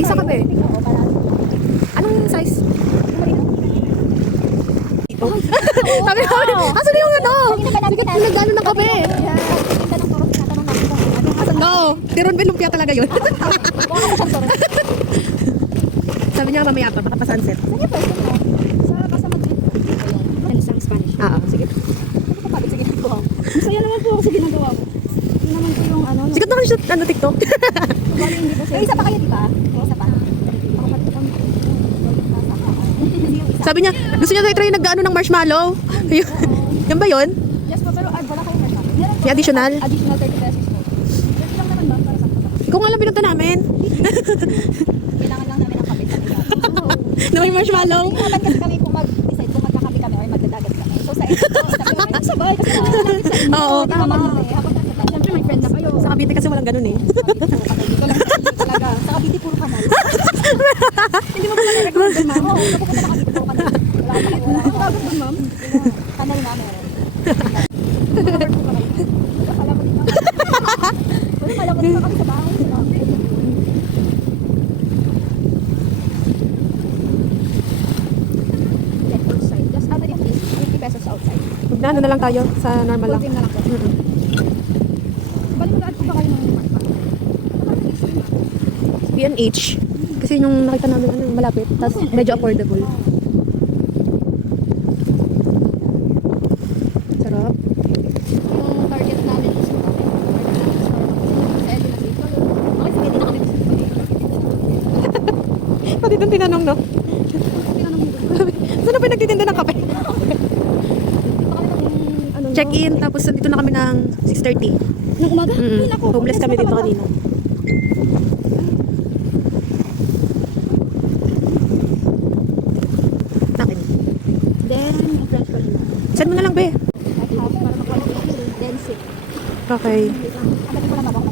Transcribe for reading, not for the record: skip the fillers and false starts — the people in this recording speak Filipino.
Isa ka ba eh? Anong size? Ito. Sabi namin, asan na yung ano? Nag-ano ng kape? No, tiron ba lumpia talaga yun? Sabi niya mamaya pa, baka pa sunset. Saan yung person mo? Sa kasama dito. Ayun. Isang Spanish. Sige. Ano pa sige ginagawa mo? Masaya naman po ako sa ginagawa mo. Yun naman po yung ano. Sikat na kasi siya, TikTok. Bali hindi po siya. May isa pa kayo, di ba? May isa pa. Ako pati kami. Sabi niya, gusto niya try nag-ano ng marshmallow. Yan ba yun? Yes po, pero wala kayong nasa. Meron po. May additional? Additional 30 pesos po. 30 lang naman ba? Para sa kapatid. Ikaw nga lang pinunta namin. Kailangan lang namin ng kape sa kanila. Na may marshmallow. Kailangan kasi kami kung mag-decide kung magkakape kami or magdadagat kami. So sa ito, sabi ko, sabay kasi namin sa inyo. Oo, Di ba tama. mag-decide? Habang nasa tayo. Siyempre may friend na kayo. Sa Cavite kasi walang ganun eh. Dito lang talaga. Sa Cavite puro kanal. Hindi mo ba na-recommend doon, ma'am? Oo, napupunta na Cavite puro kanal. Wala akong bago doon, ma'am. Kanal na meron. Akala ko din ako. Akala ko din kami sa bahay. Then outside. Just ano yung fees? 50 pesos outside. Magna na lang tayo sa normal lang. Closing na lang po. Bali mag-add po ba kayo ng marpa? PNH. Kasi yung nakita namin ano, malapit. Tapos medyo affordable. Sarap. Yung target namin is sa end na dito. Okay, sige, hindi na kami Pati doon tinanong, no? tinanong mo doon. Saan na ba nagtitinda ng kape? Ano, Check-in, tapos dito na kami ng 6:30. Nung umaga? Mm-mm. Ay, naku, Homeless kami dito kanina. Akin. Then, yung French vanilla. Send mo na lang, be. At half para makuha yung then sip. Okay. Ang dami ko lang mabang